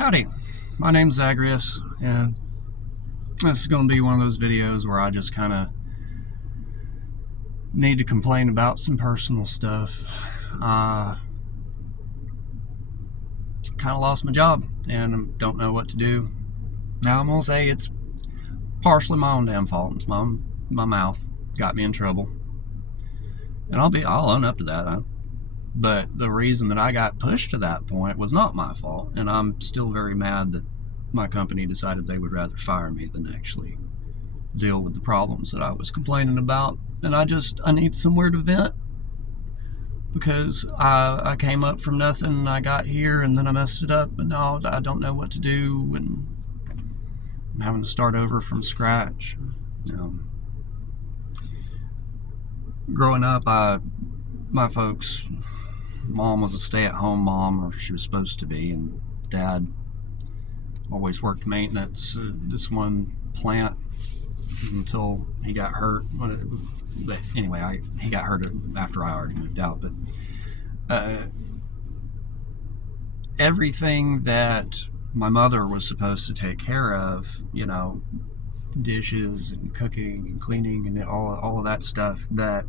Howdy, my name's Zagreus, and this is going to be one of those videos where I just kind of need to complain about some personal stuff. Kind of lost my job and don't know what to do. Now I'm going to say it's partially my own damn fault. It's my mouth got me in trouble. And I'll own up to that. But the reason that I got pushed to that point was not my fault, and I'm still very mad that my company decided they would rather fire me than actually deal with the problems that I was complaining about. And I need somewhere to vent, because I came up from nothing and I got here and then I messed it up, and now I don't know what to do, and I'm having to start over from scratch. Growing up, my folks, mom was a stay-at-home mom, or she was supposed to be, and dad always worked maintenance at this one plant until he got hurt. But anyway, he got hurt after I already moved out. But everything that my mother was supposed to take care of, dishes and cooking and cleaning and all of that stuff, that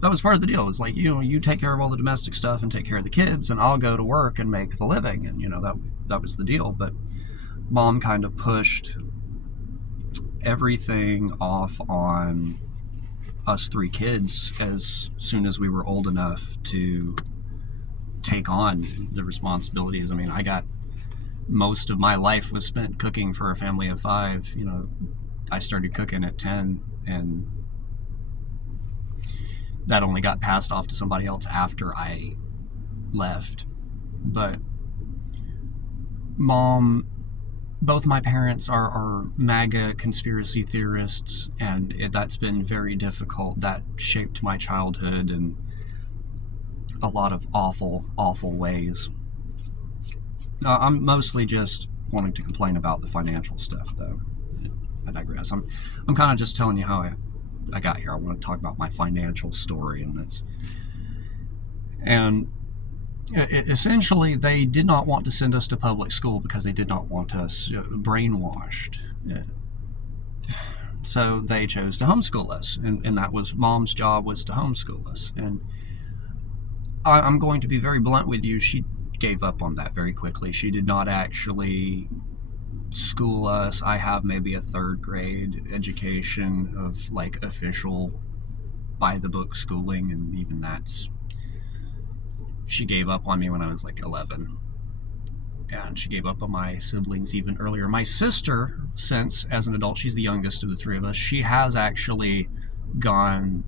was part of the deal. It was like, you take care of all the domestic stuff and take care of the kids, and I'll go to work and make the living. And, that was the deal. But mom kind of pushed everything off on us three kids as soon as we were old enough to take on the responsibilities. I mean, most of my life was spent cooking for a family of five. I started cooking at 10, and that only got passed off to somebody else after I left. But both my parents are MAGA conspiracy theorists, and that's been very difficult. That shaped my childhood in a lot of awful, awful ways. I'm mostly just wanting to complain about the financial stuff, though. I digress. I'm kind of just telling you how I got here. I want to talk about my financial story, and essentially they did not want to send us to public school because they did not want us brainwashed. So they chose to homeschool us, and that was mom's job, was to homeschool us. And I'm going to be very blunt with you. She gave up on that very quickly. She did not actually school us. I have maybe a third grade education of official by the book schooling, and even she gave up on me when I was 11, and she gave up on my siblings even earlier. My sister, since as an adult, she's the youngest of the three of us, she has actually gone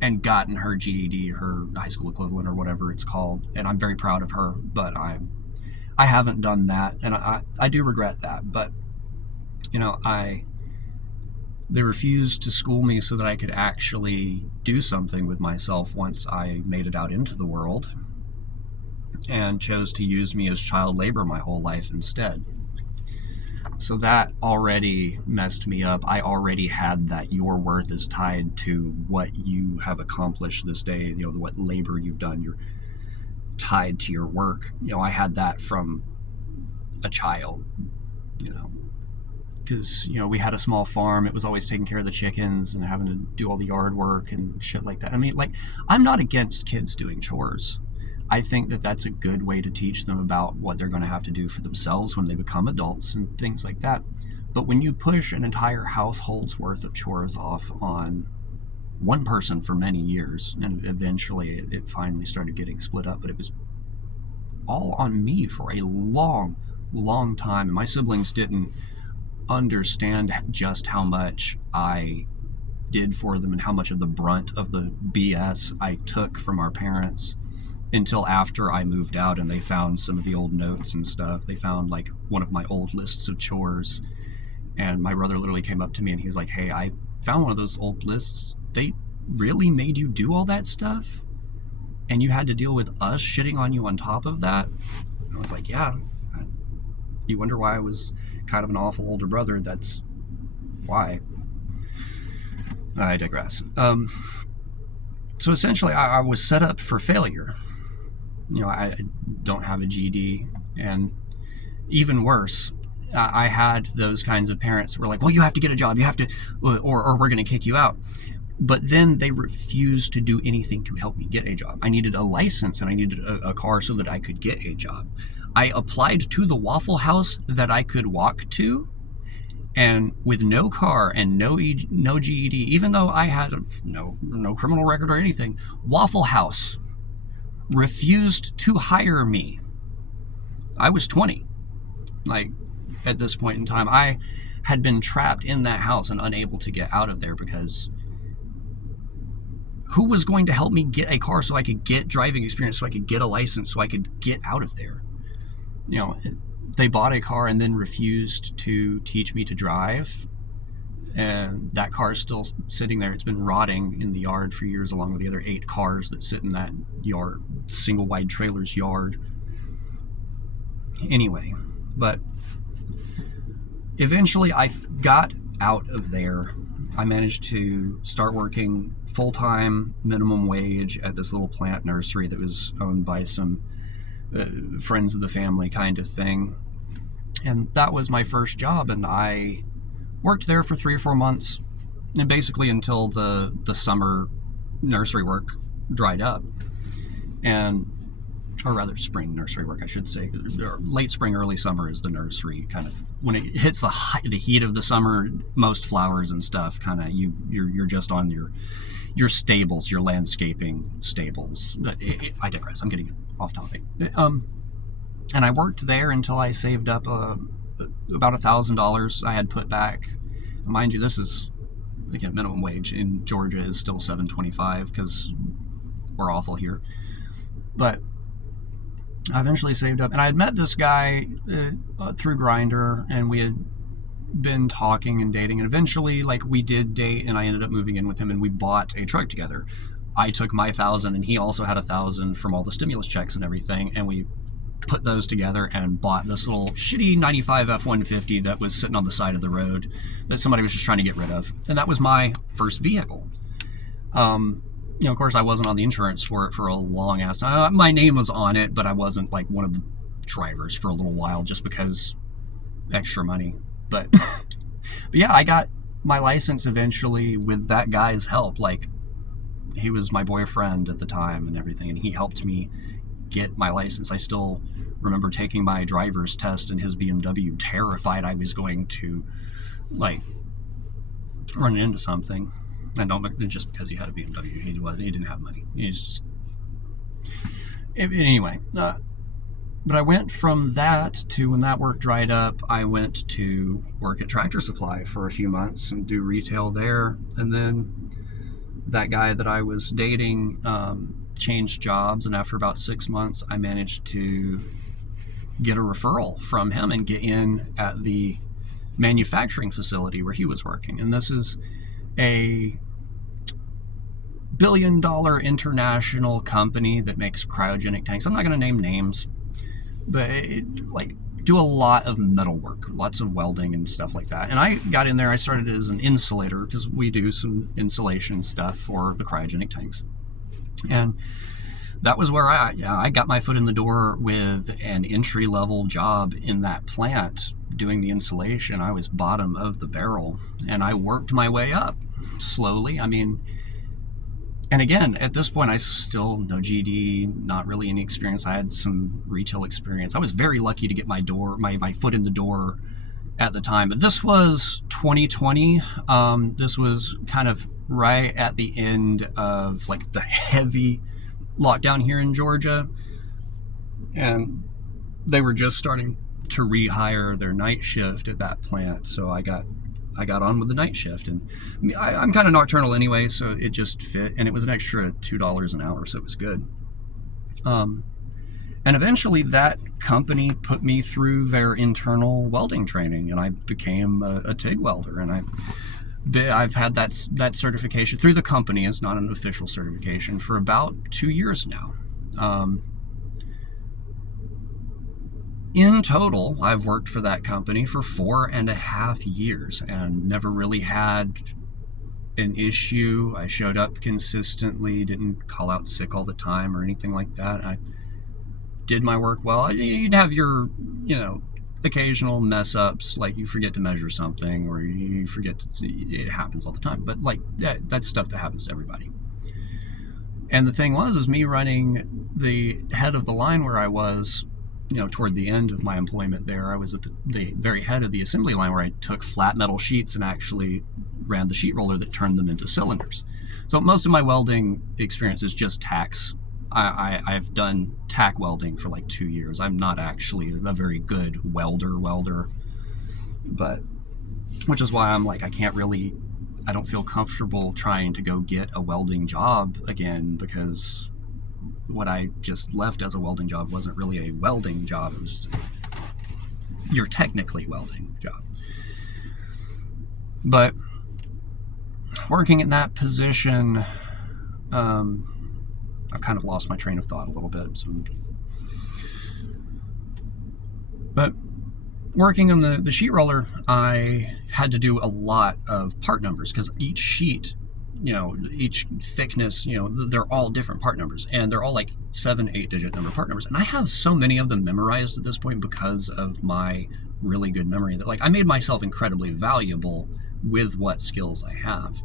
and gotten her GED, her high school equivalent, or whatever it's called, and I'm very proud of her. But I haven't done that, and I do regret that. But they refused to school me so that I could actually do something with myself once I made it out into the world, and chose to use me as child labor my whole life instead. So that already messed me up. I already had that your worth is tied to what you have accomplished this day, what labor you've done. You're tied to your work. I had that from a child, because we had a small farm. It was always taking care of the chickens and having to do all the yard work and shit like that. I mean, I'm not against kids doing chores. I think that that's a good way to teach them about what they're going to have to do for themselves when they become adults and things like that. But when you push an entire household's worth of chores off on one person for many years, and eventually it finally started getting split up, but it was all on me for a long, long time. And my siblings didn't understand just how much I did for them and how much of the brunt of the BS I took from our parents until after I moved out, and they found some of the old notes and stuff. They found one of my old lists of chores, and my brother literally came up to me and he was like, "Hey, I found one of those old lists. They really made you do all that stuff? And you had to deal with us shitting on you on top of that?" And I was like, "Yeah. You wonder why I was kind of an awful older brother? That's why." I digress. So essentially, I was set up for failure. I don't have a GED, And even worse, I had those kinds of parents that were like, well, you have to get a job, you have to, or we're going to kick you out. But then they refused to do anything to help me get a job. I needed a license and I needed a car so that I could get a job. I applied to the Waffle House that I could walk to, and with no car and no GED, even though I had no criminal record or anything, Waffle House refused to hire me. I was 20. Like, at this point in time, I had been trapped in that house and unable to get out of there because who was going to help me get a car so I could get driving experience, so I could get a license, so I could get out of there? You know, they bought a car and then refused to teach me to drive. And that car is still sitting there. It's been rotting in the yard for years, along with the other 8 cars that sit in that yard, single wide trailer's yard. Anyway, but eventually I got out of there. I managed to start working full-time, minimum wage at this little plant nursery that was owned by some friends of the family kind of thing. And that was my first job, and I worked there for 3 or 4 months, and basically until the summer nursery work dried up, or rather spring nursery work, I should say. Late spring, early summer is the nursery kind of, when it hits the heat of the summer, most flowers and stuff kind of, you're just on your stables, your landscaping stables. But I digress. I'm getting off topic. And I worked there until I saved up about $1,000 I had put back. Mind you, this is, again, minimum wage in Georgia is still $7.25 because we're awful here. But I eventually saved up, and I had met this guy through Grindr, and we had been talking and dating, and eventually, like, we did date, and I ended up moving in with him, and we bought a truck together. I took my $1,000, and he also had $1,000 from all the stimulus checks and everything, and we put those together and bought this little shitty 95 F-150 that was sitting on the side of the road that somebody was just trying to get rid of, and that was my first vehicle. Of course, I wasn't on the insurance for it for a long ass time. My name was on it, but I wasn't like one of the drivers for a little while just because extra money. But yeah, I got my license eventually with that guy's help. Like, he was my boyfriend at the time and everything, and he helped me get my license. I still remember taking my driver's test in his BMW, terrified I was going to, like, run into something. And don't just because he had a BMW, he didn't have money. He's just anyway. But I went from that to, when that work dried up, I went to work at Tractor Supply for a few months and do retail there. And then that guy that I was dating changed jobs, and after about 6 months, I managed to get a referral from him and get in at the manufacturing facility where he was working. And this is a billion-dollar international company that makes cryogenic tanks. I'm not going to name names, but do a lot of metal work, lots of welding and stuff like that. And I got in there, I started as an insulator because we do some insulation stuff for the cryogenic tanks. And that was where I got my foot in the door with an entry-level job in that plant doing the insulation. I was bottom of the barrel, and I worked my way up slowly. I mean, and again, at this point, I still no GED, not really any experience. I had some retail experience. I was very lucky to get my foot in the door at the time. But this was 2020. This was kind of right at the end of like the heavy lockdown here in Georgia, and they were just starting to rehire their night shift at that plant. So I got on with the night shift, and I'm kind of nocturnal anyway, so it just fit, and it was an extra $2 an hour, so it was good. And eventually that company put me through their internal welding training, and I became a TIG welder, and I've had that certification through the company. It's not an official certification for about 2 years now. In total, I've worked for that company for 4.5 years and never really had an issue. I showed up consistently, didn't call out sick all the time or anything like that. did my work well. You'd have your, occasional mess ups, like you forget to measure something or you forget to, it happens all the time. But like that's stuff that happens to everybody. And the thing is me running the head of the line where I was, toward the end of my employment there, I was at the very head of the assembly line where I took flat metal sheets and actually ran the sheet roller that turned them into cylinders. So most of my welding experience is just tacks. I've done tack welding for like 2 years. I'm not actually a very good welder, but which is why I'm like, I don't feel comfortable trying to go get a welding job again, because what I just left as a welding job wasn't really a welding job. It was just your technically welding job. But working in that position, I've kind of lost my train of thought a little bit. But working on the sheet roller, I had to do a lot of part numbers because each sheet, each thickness, they're all different part numbers, and they're all like 7-8 digit number part numbers. And I have so many of them memorized at this point because of my really good memory that like I made myself incredibly valuable with what skills I have.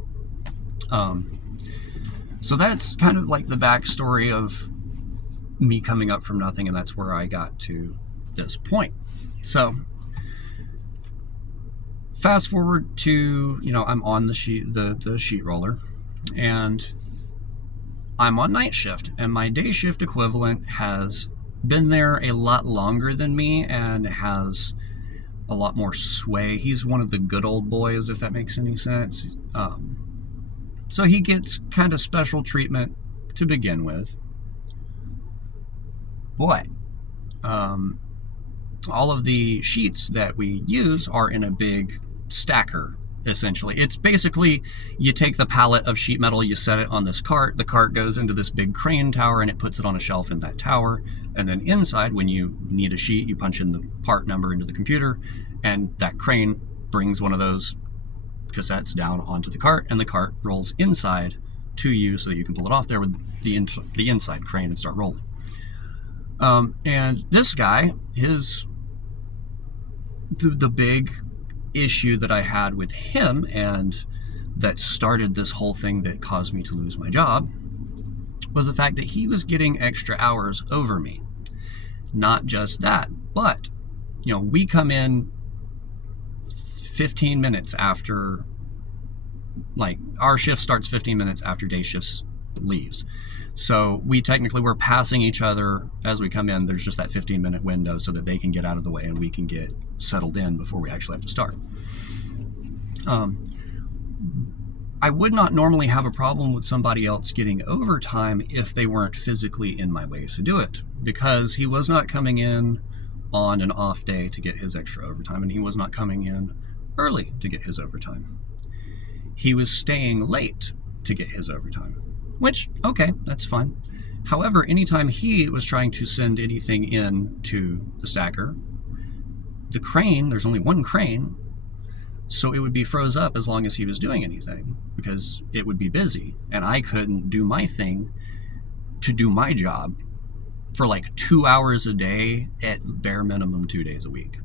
So that's kind of like the backstory of me coming up from nothing, and that's where I got to this point. So fast forward to, I'm on the sheet roller, and I'm on night shift, and my day shift equivalent has been there a lot longer than me and has a lot more sway. He's one of the good old boys, if that makes any sense. So he gets kind of special treatment to begin with. But all of the sheets that we use are in a big stacker, essentially. It's basically, you take the pallet of sheet metal, you set it on this cart, the cart goes into this big crane tower, and it puts it on a shelf in that tower. And then inside, when you need a sheet, you punch in the part number into the computer, and that crane brings one of those cassettes down onto the cart, and the cart rolls inside to you so that you can pull it off there with the inside crane and start rolling. And this guy, the big issue that I had with him, and that started this whole thing that caused me to lose my job, was the fact that he was getting extra hours over me. Not just that, but we come in 15 minutes after, like, our shift starts 15 minutes after day shifts leaves. So we're passing each other as we come in. There's just that 15-minute window so that they can get out of the way and we can get settled in before we actually have to start. I would not normally have a problem with somebody else getting overtime if they weren't physically in my way to do it, because he was not coming in on an off day to get his extra overtime, and he was not coming in early to get his overtime. He was staying late to get his overtime, which, okay, that's fine. However, anytime he was trying to send anything in to the stacker, the crane, there's only one crane, so it would be froze up as long as he was doing anything, because it would be busy, and I couldn't do my thing to do my job for like 2 hours a day at bare minimum 2 days a week.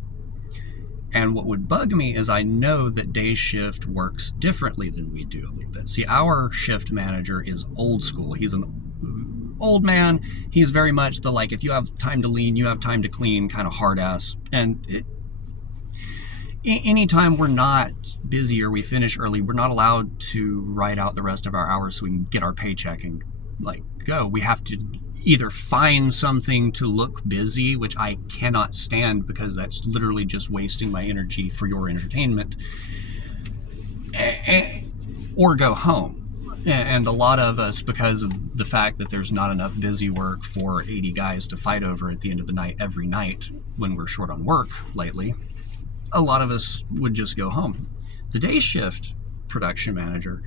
And what would bug me is I know that day shift works differently than we do a little bit. See, our shift manager is old school. He's an old man. He's very much the, like, if you have time to lean, you have time to clean kind of hard ass. And anytime we're not busy or we finish early, we're not allowed to write out the rest of our hours so we can get our paycheck and like go. We have to either find something to look busy, which I cannot stand because that's literally just wasting my energy for your entertainment, or go home. And a lot of us, because of the fact that there's not enough busy work for 80 guys to fight over at the end of the night every night when we're short on work lately, a lot of us would just go home. The day shift production manager,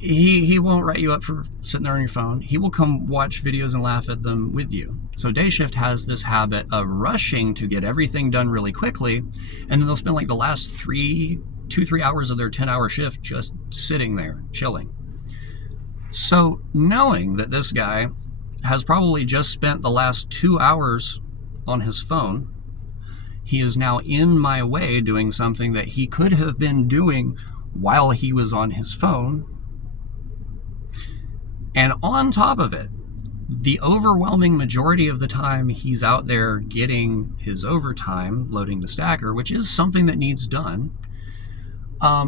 he won't write you up for sitting there on your phone. He will come watch videos and laugh at them with you. So day shift has this habit of rushing to get everything done really quickly, and then they'll spend like the last 3 hours of their 10-hour shift just sitting there chilling. So knowing that this guy has probably just spent the last 2 hours on his phone. He is now in my way doing something that he could have been doing while he was on his phone. And on top of it, the overwhelming majority of the time he's out there getting his overtime, loading the stacker, which is something that needs done. A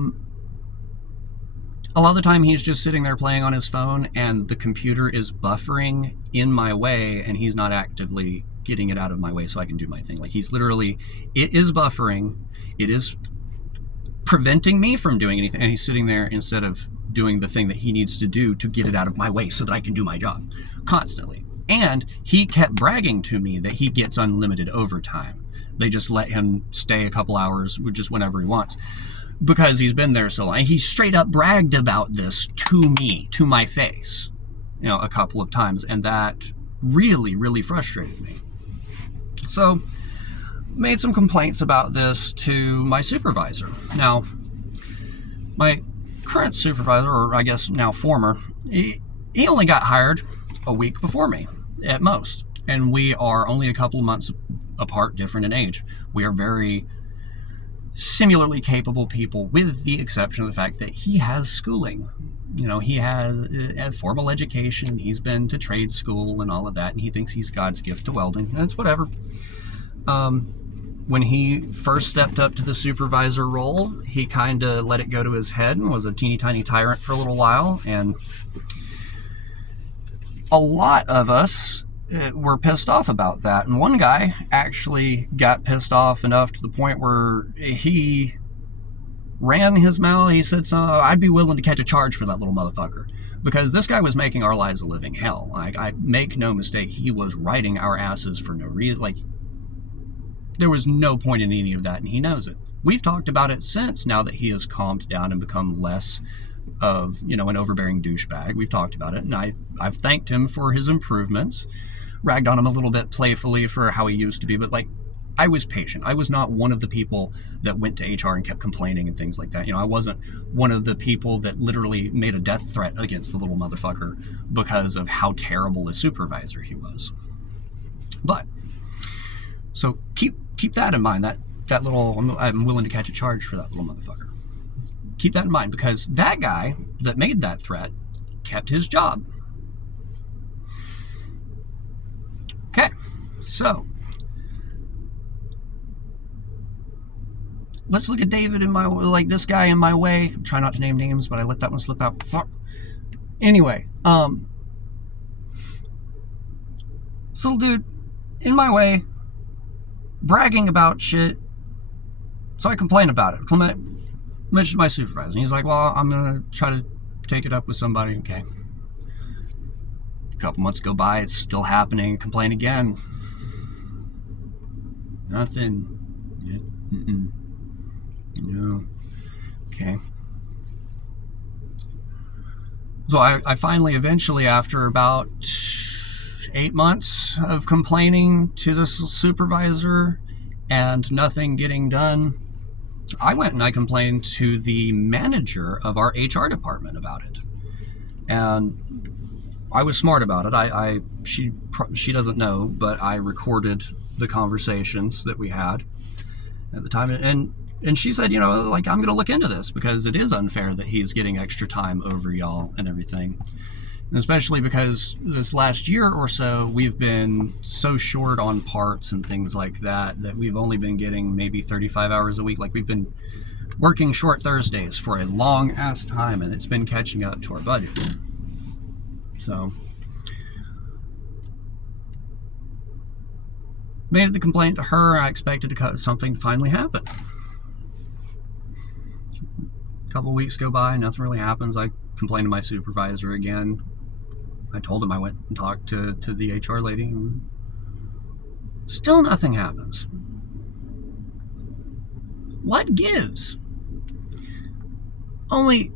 lot of the time he's just sitting there playing on his phone and the computer is buffering in my way and he's not actively getting it out of my way so I can do my thing. Like, he's literally, it is buffering, it is preventing me from doing anything, and he's sitting there instead of doing the thing that he needs to do to get it out of my way so that I can do my job constantly. And he kept bragging to me that he gets unlimited overtime. They just let him stay a couple hours, just whenever he wants, because he's been there so long. He straight up bragged about this to me, to my face, a couple of times, and that really, really frustrated me. So, made some complaints about this to my supervisor. Now, my current supervisor, or I guess now former, he only got hired a week before me, at most. And we are only a couple of months apart, different in age. We are very similarly capable people, with the exception of the fact that he has schooling. He has a formal education, he's been to trade school and all of that, and he thinks he's God's gift to welding, and it's whatever. When he first stepped up to the supervisor role, he kind of let it go to his head and was a teeny tiny tyrant for a little while, and a lot of us were pissed off about that. And one guy actually got pissed off enough to the point where he ran his mouth. He said, I'd be willing to catch a charge for that little motherfucker. Because this guy was making our lives a living hell. I make no mistake, he was riding our asses for no reason. Like, there was no point in any of that, and he knows it. We've talked about it since, now that he has calmed down and become less of, an overbearing douchebag. We've talked about it, and I've thanked him for his improvements, ragged on him a little bit playfully for how he used to be, but I was patient. I was not one of the people that went to HR and kept complaining and things like that. I wasn't one of the people that literally made a death threat against the little motherfucker because of how terrible a supervisor he was. But, so keep that in mind, that little, I'm willing to catch a charge for that little motherfucker. Keep that in mind, because that guy that made that threat kept his job. Okay, so let's look at David this guy in my way. I'm trying not to name names, but I let that one slip out. Fuck. Anyway, this little dude in my way, bragging about shit. So I complain about it. Mentioned my supervisor. And he's like, well, I'm going to try to take it up with somebody. Okay. A couple months go by. It's still happening. Complain again. Nothing. No. Okay. So I finally, eventually, after about 8 months of complaining to this supervisor and nothing getting done, I went and I complained to the manager of our HR department about it. And I was smart about it. She doesn't know, but I recorded the conversations that we had at the time. And she said, I'm going to look into this because it is unfair that he's getting extra time over y'all and everything. And especially because this last year or so, we've been so short on parts and things like that we've only been getting maybe 35 hours a week. Like, we've been working short Thursdays for a long ass time, and it's been catching up to our budget. So, made the complaint to her. I expected something to finally happen. A couple weeks go by, nothing really happens. I complained to my supervisor again. I told him I went and talked to the HR lady, and still nothing happens. What gives? Only,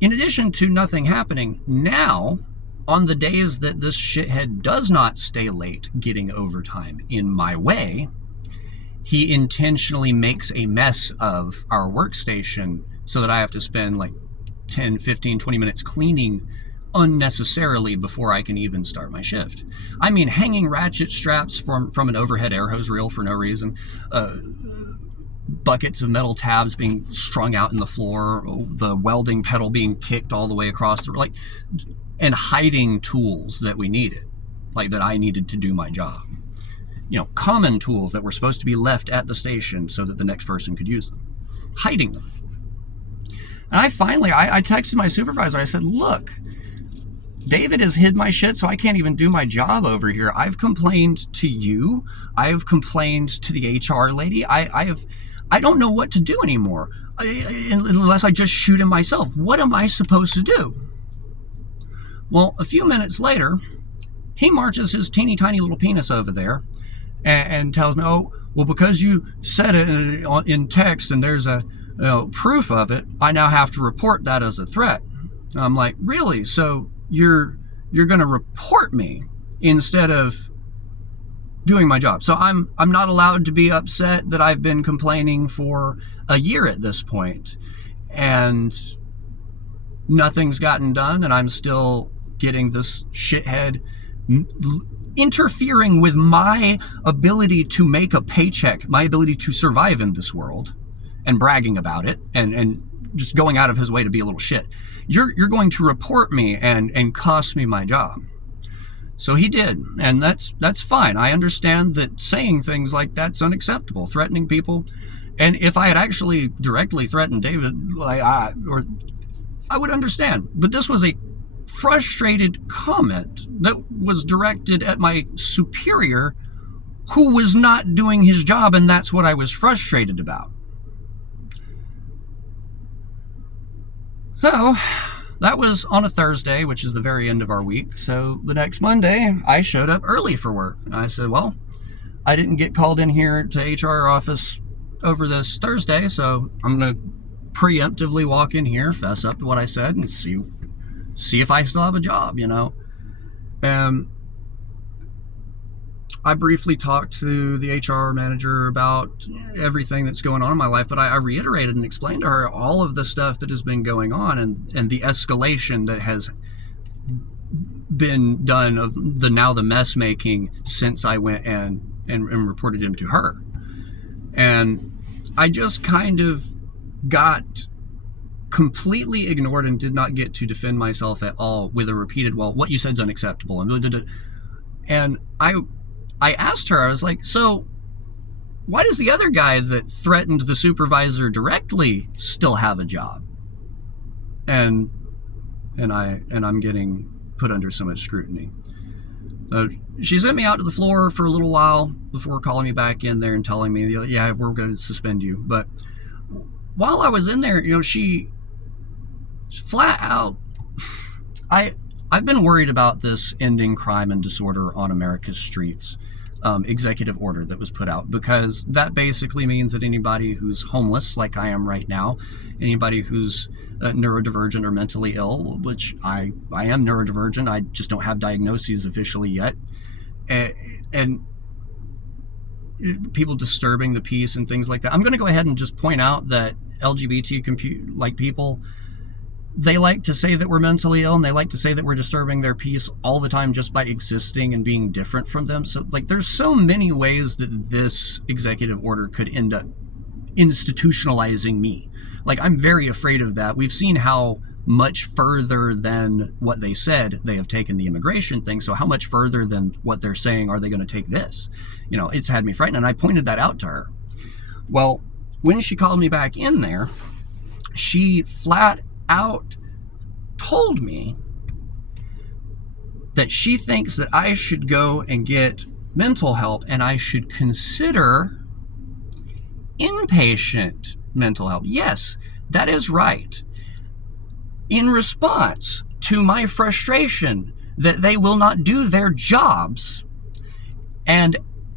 in addition to nothing happening, now, on the days that this shithead does not stay late getting overtime in my way, he intentionally makes a mess of our workstation so that I have to spend 10, 15, 20 minutes cleaning unnecessarily before I can even start my shift. I mean, hanging ratchet straps from an overhead air hose reel for no reason, buckets of metal tabs being strung out in the floor, the welding pedal being kicked all the way across the, and hiding tools that we needed, that I needed to do my job. Common tools that were supposed to be left at the station so that the next person could use them. Hiding them. And I texted my supervisor. I said, look, David has hid my shit, so I can't even do my job over here. I've complained to you. I've complained to the HR lady. I don't know what to do anymore unless I just shoot him myself. What am I supposed to do? Well, a few minutes later, he marches his teeny tiny little penis over there and tells me, oh, well, because you said it in text and there's a proof of it, I now have to report that as a threat. And I'm like, really? So you're going to report me instead of doing my job? So I'm not allowed to be upset that I've been complaining for a year at this point and nothing's gotten done, and I'm still getting this shithead interfering with my ability to make a paycheck, my ability to survive in this world, and bragging about it, and just going out of his way to be a little shit. You're going to report me and cost me my job. So he did, and that's fine. I understand that saying things like that's unacceptable, threatening people. And if I had actually directly threatened David, I would understand. But this was a frustrated comment that was directed at my superior, who was not doing his job, and that's what I was frustrated about. So that was on a Thursday, which is the very end of our week. So the next Monday, I showed up early for work. I said, well, I didn't get called in here to HR office over this Thursday, so I'm going to preemptively walk in here, fess up to what I said, and see if I still have a job, I briefly talked to the HR manager about everything that's going on in my life, but I reiterated and explained to her all of the stuff that has been going on and the escalation that has been done of the mess making since I went and reported him to her. And I just kind of got completely ignored and did not get to defend myself at all with a repeated, well, what you said is unacceptable. And I asked her, I was like, so why does the other guy that threatened the supervisor directly still have a job? And I'm getting put under so much scrutiny. So she sent me out to the floor for a little while before calling me back in there and telling me, yeah, we're going to suspend you. But while I was in there, she flat out, I've been worried about this ending crime and disorder on America's streets executive order that was put out, because that basically means that anybody who's homeless, like I am right now, anybody who's neurodivergent or mentally ill, which I am neurodivergent, I just don't have diagnoses officially yet, and people disturbing the peace and things like that. I'm going to go ahead and just point out that LGBT people, they like to say that we're mentally ill, and they like to say that we're disturbing their peace all the time just by existing and being different from them. So there's so many ways that this executive order could end up institutionalizing me. I'm very afraid of that. We've seen how much further than what they said they have taken the immigration thing. So how much further than what they're saying are they going to take this? It's had me frightened, and I pointed that out to her. Well, when she called me back in there, she flat out told me that she thinks that I should go and get mental help, and I should consider inpatient mental help. Yes, that is right. In response to my frustration that they will not do their jobs, and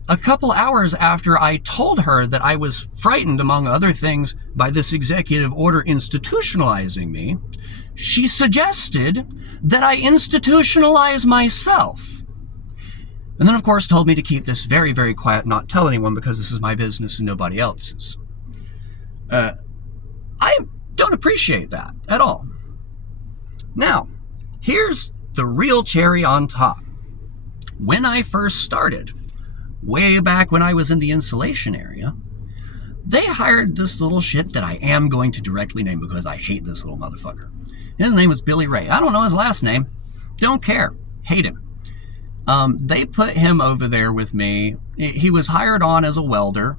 a couple hours after I told her that I was frightened, among other things, by this executive order institutionalizing me, she suggested that I institutionalize myself. And then, of course, told me to keep this very, very quiet, not tell anyone, because this is my business and nobody else's. I don't appreciate that at all. Now, here's the real cherry on top. When I first started, way back when I was in the insulation area, they hired this little shit that I am going to directly name because I hate this little motherfucker. His name was Billy Ray. I don't know his last name. Don't care. Hate him. They put him over there with me. He was hired on as a welder,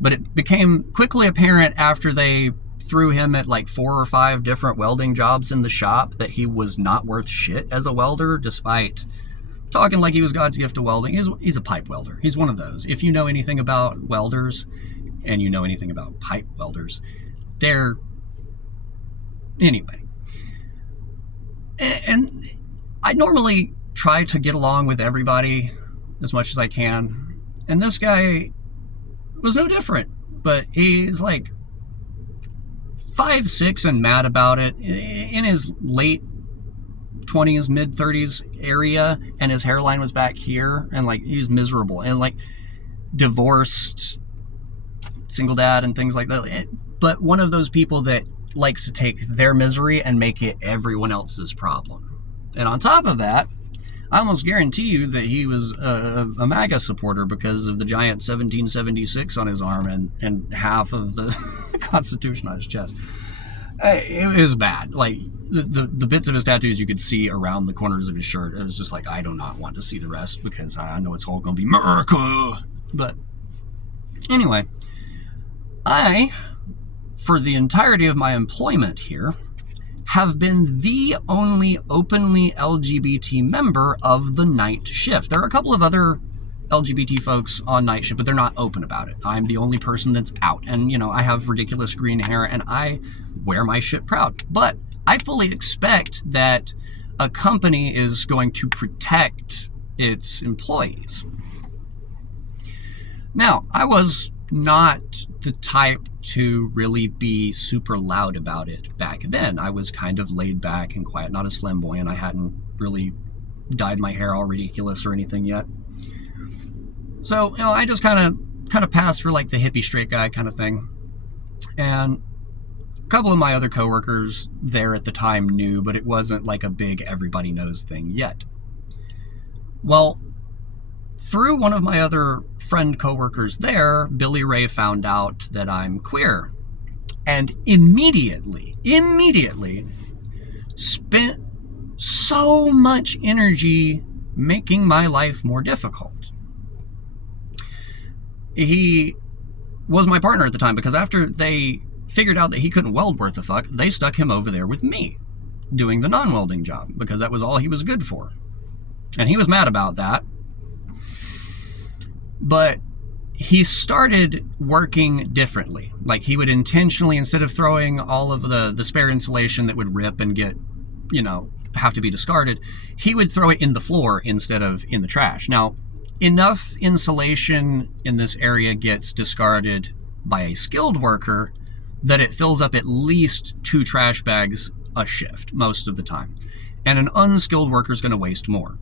but it became quickly apparent after they threw him at like 4 or 5 different welding jobs in the shop that he was not worth shit as a welder, despite talking like he was God's gift to welding. He's a pipe welder. He's one of those. If you know anything about welders and you know anything about pipe welders, they're... Anyway. And I normally try to get along with everybody as much as I can. And this guy was no different. But he's like 5'6" and mad about it. In his late 20s, mid 30s area, and his hairline was back here, and like he's miserable and like divorced, single dad and things like that. But one of those people that likes to take their misery and make it everyone else's problem. And on top of that, I almost guarantee you that he was a MAGA supporter because of the giant 1776 on his arm and half of the Constitution on his chest. It was bad. Like the bits of his tattoos you could see around the corners of his shirt. It was just like, I do not want to see the rest because I know it's all going to be America. But anyway, for the entirety of my employment here, have been the only openly LGBT member of the night shift. There are a couple of other LGBT folks on night shift, but they're not open about it. I'm the only person that's out. And, you know, I have ridiculous green hair and I wear my shit proud. But I fully expect that a company is going to protect its employees. Now, I was not the type to really be super loud about it back then. I was kind of laid back and quiet, not as flamboyant. I hadn't really dyed my hair all ridiculous or anything yet. So, you know, I just kind of passed for like the hippie straight guy kind of thing. And a couple of my other coworkers there at the time knew, but it wasn't like a big everybody knows thing yet. Well, through one of my other friend coworkers there, Billy Ray found out that I'm queer. And immediately spent so much energy making my life more difficult. He was my partner at the time because after they figured out that he couldn't weld worth a fuck, they stuck him over there with me doing the non-welding job because that was all he was good for. And he was mad about that. But he started working differently. Like he would intentionally, instead of throwing all of the spare insulation that would rip and get, you know, have to be discarded, he would throw it in the floor instead of in the trash. Now, enough insulation in this area gets discarded by a skilled worker that it fills up at least 2 trash bags a shift most of the time. And an unskilled worker is going to waste more.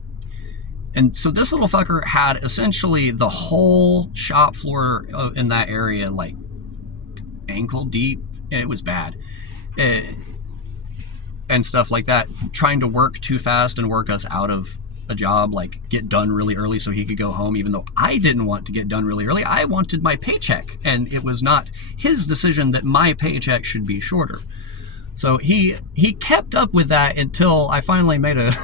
And so this little fucker had essentially the whole shop floor in that area like ankle deep, and it was bad. And stuff like that, trying to work too fast and work us out of a job, like get done really early so he could go home, even though I didn't want to get done really early. I wanted my paycheck, and it was not his decision that my paycheck should be shorter. So he kept up with that until I finally made a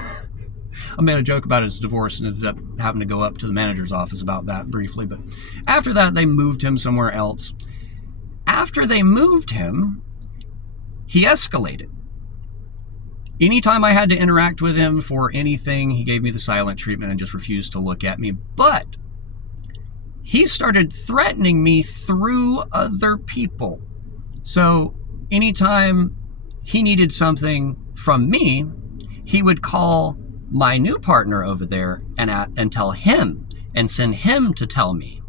joke about his divorce and ended up having to go up to the manager's office about that briefly. But after that, they moved him somewhere else. After they moved him, he escalated. Anytime I had to interact with him for anything, he gave me the silent treatment and just refused to look at me. But he started threatening me through other people. So anytime he needed something from me, he would call my new partner over there and tell him and send him to tell me.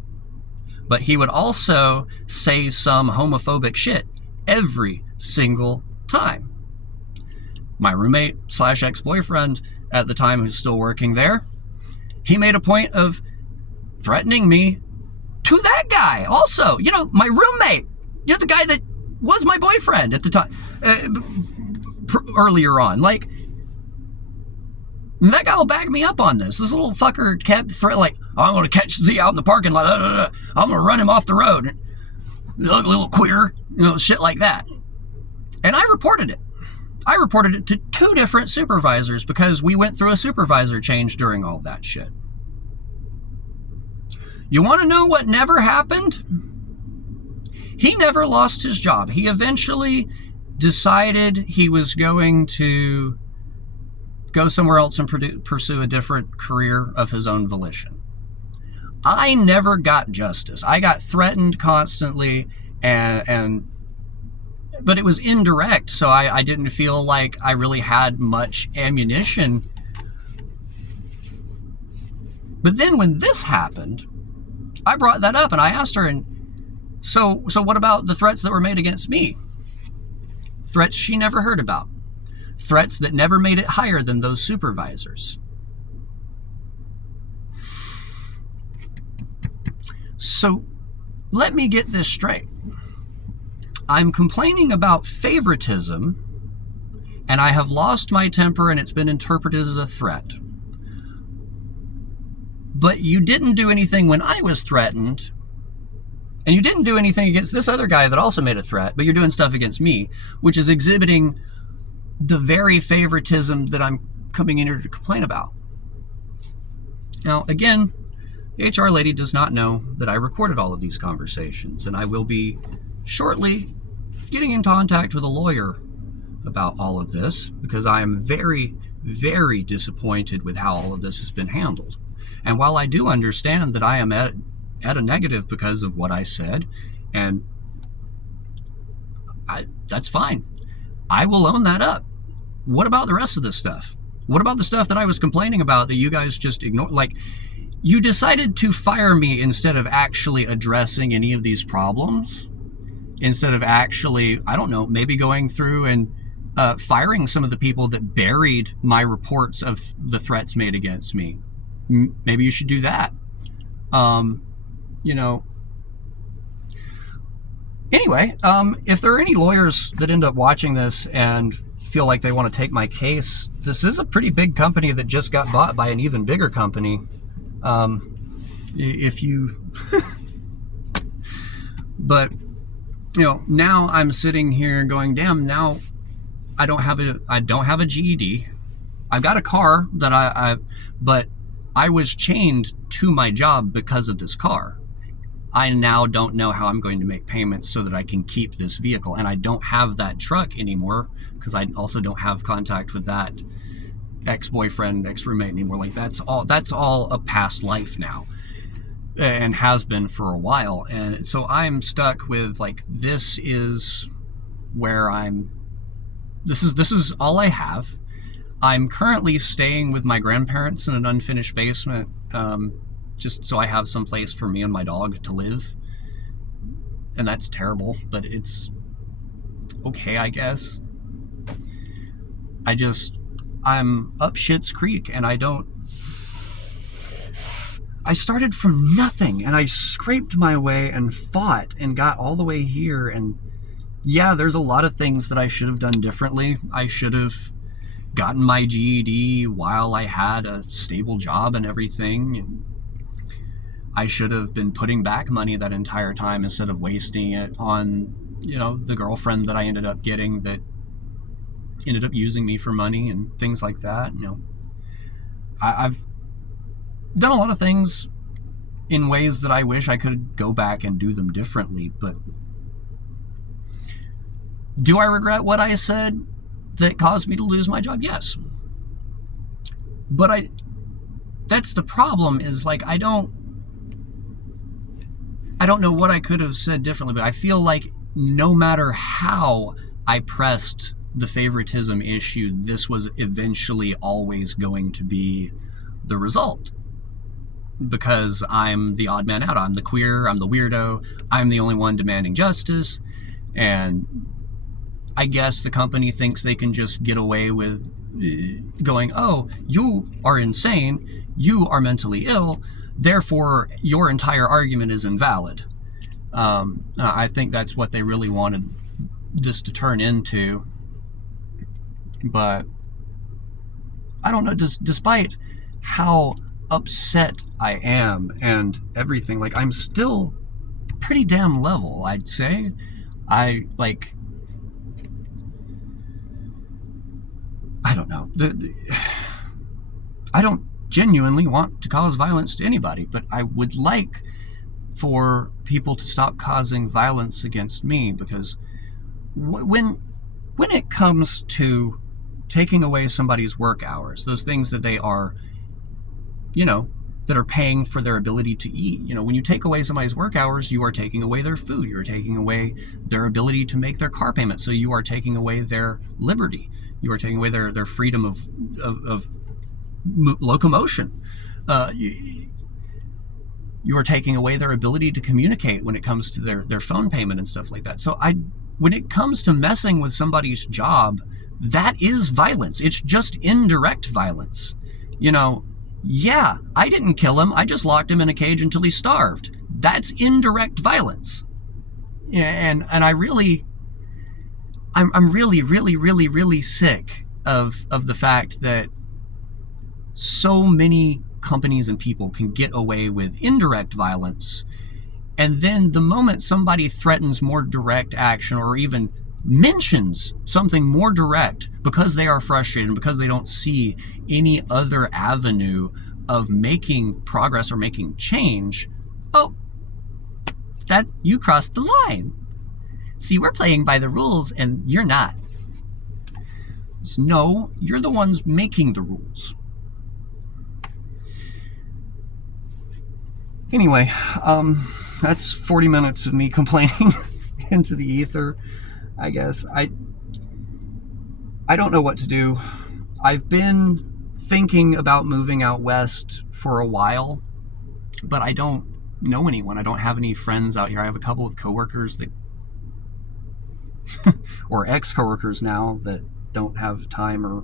But he would also say some homophobic shit every single time. My roommate / ex-boyfriend at the time, who's still working there, he made a point of threatening me to that guy also. You know, my roommate, you know, the guy that was my boyfriend at the time, earlier on. Like, And that guy will back me up on this. This little fucker kept like, I'm going to catch Z out in the parking lot. I'm going to run him off the road. Little queer, shit like that. And I reported it. I reported it to 2 different supervisors because we went through a supervisor change during all that shit. You want to know what never happened? He never lost his job. He eventually decided he was going to go somewhere else and pursue a different career of his own volition. I never got justice. I got threatened constantly, but it was indirect, so I didn't feel like I really had much ammunition. But then when this happened, I brought that up and I asked her, and so what about the threats that were made against me? Threats she never heard about. Threats that never made it higher than those supervisors. So let me get this straight. I'm complaining about favoritism, and I have lost my temper and it's been interpreted as a threat. But you didn't do anything when I was threatened, and you didn't do anything against this other guy that also made a threat, but you're doing stuff against me, which is exhibiting the very favoritism that I'm coming in here to complain about. Now, again, the HR lady does not know that I recorded all of these conversations, and I will be shortly getting in contact with a lawyer about all of this because I am very, very disappointed with how all of this has been handled. And while I do understand that I am at a negative because of what I said, and that's fine. I will own that up. What about the rest of this stuff? What about the stuff that I was complaining about that you guys just ignored? Like, you decided to fire me instead of actually addressing any of these problems, instead of actually, I don't know, maybe going through and firing some of the people that buried my reports of the threats made against me. Maybe you should do that. Anyway, if there are any lawyers that end up watching this and feel like they want to take my case, this is a pretty big company that just got bought by an even bigger company. But now I'm sitting here going, damn, now I don't have a GED. I've got a car that but I was chained to my job because of this car. I now don't know how I'm going to make payments so that I can keep this vehicle. And I don't have that truck anymore because I also don't have contact with that ex-boyfriend, ex-roommate anymore. Like, that's all a past life now and has been for a while. And so I'm stuck with, like, this is all I have. I'm currently staying with my grandparents in an unfinished basement, just so I have some place for me and my dog to live. And that's terrible, but it's okay, I guess. I'm up shit's creek, and I started from nothing, and I scraped my way and fought and got all the way here. And yeah, there's a lot of things that I should have done differently. I should have gotten my GED while I had a stable job and everything. And I should have been putting back money that entire time instead of wasting it on, the girlfriend that I ended up getting that ended up using me for money and things like that. I've done a lot of things in ways that I wish I could go back and do them differently, but do I regret what I said that caused me to lose my job? Yes. But that's the problem, is like, I don't know what I could have said differently, but I feel like no matter how I pressed the favoritism issue, this was eventually always going to be the result. Because I'm the odd man out. I'm the queer, I'm the weirdo, I'm the only one demanding justice, and I guess the company thinks they can just get away with going, oh, you are insane, you are mentally ill, therefore your entire argument is invalid. I think that's what they really wanted this to turn into. But I don't know, despite how upset I am and everything, like, I'm still pretty damn level, I'd say. I, like, I don't know. I don't genuinely want to cause violence to anybody, but I would like for people to stop causing violence against me, because when it comes to taking away somebody's work hours, those things that they are, that are paying for their ability to eat, when you take away somebody's work hours, you are taking away their food, you're taking away their ability to make their car payment, so you are taking away their liberty, you are taking away their freedom of locomotion. You are taking away their ability to communicate when it comes to their phone payment and stuff like that. So when it comes to messing with somebody's job, that is violence. It's just indirect violence. Yeah, I didn't kill him. I just locked him in a cage until he starved. That's indirect violence. Yeah, and I'm really, really sick of the fact that so many companies and people can get away with indirect violence, and then the moment somebody threatens more direct action or even mentions something more direct because they are frustrated and because they don't see any other avenue of making progress or making change, oh, that you crossed the line. See, we're playing by the rules and you're not. So, no, you're the ones making the rules. Anyway, that's 40 minutes of me complaining into the ether, I guess. I don't know what to do. I've been thinking about moving out west for a while, but I don't know anyone. I don't have any friends out here. I have a couple of coworkers that or ex-coworkers now that don't have time, or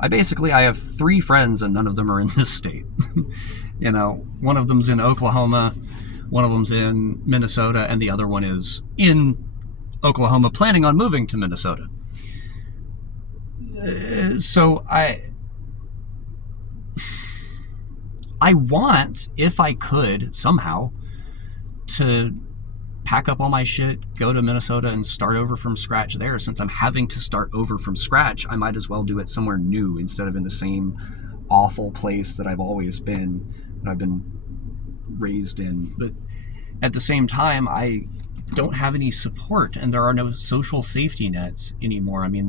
I have 3 friends and none of them are in this state. One of them's in Oklahoma, one of them's in Minnesota, and the other one is in Oklahoma planning on moving to Minnesota. So I want, if I could somehow, to pack up all my shit, go to Minnesota, and start over from scratch there. Since I'm having to start over from scratch, I might as well do it somewhere new instead of in the same awful place that I've always been, that I've been raised in. But at the same time, I don't have any support, and there are no social safety nets anymore. I mean,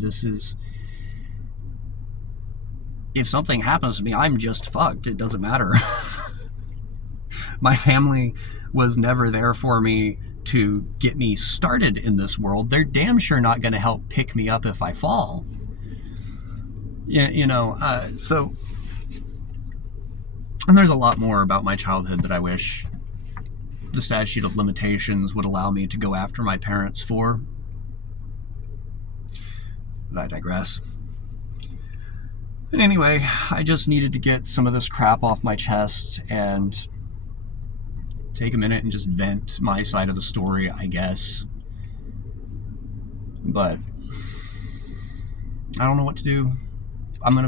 if something happens to me, I'm just fucked. It doesn't matter. My family was never there for me to get me started in this world. They're damn sure not going to help pick me up if I fall. So, and there's a lot more about my childhood that I wish the statute of limitations would allow me to go after my parents for. But I digress. And anyway, I just needed to get some of this crap off my chest and take a minute and just vent my side of the story, I guess. But I don't know what to do. I'm gonna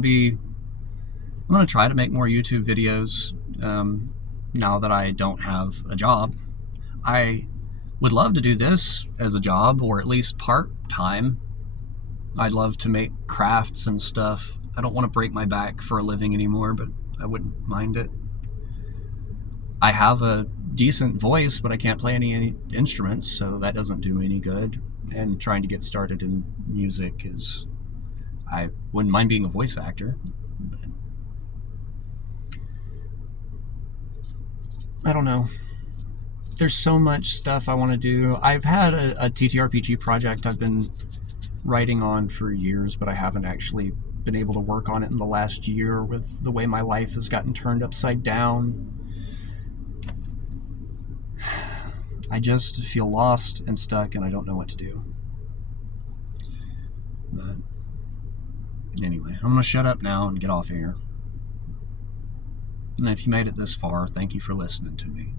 try to make more YouTube videos now that I don't have a job. I would love to do this as a job, or at least part-time. I'd love to make crafts and stuff. I don't want to break my back for a living anymore, but I wouldn't mind it. I have a decent voice, but I can't play any instruments, so that doesn't do any good. And trying to get started in music I wouldn't mind being a voice actor, but I don't know. There's so much stuff I want to do. I've had a TTRPG project I've been writing on for years, but I haven't actually been able to work on it in the last year with the way my life has gotten turned upside down. I just feel lost and stuck, and I don't know what to do. But anyway, I'm going to shut up now and get off here. And if you made it this far, thank you for listening to me.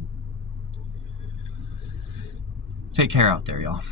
Take care out there, y'all.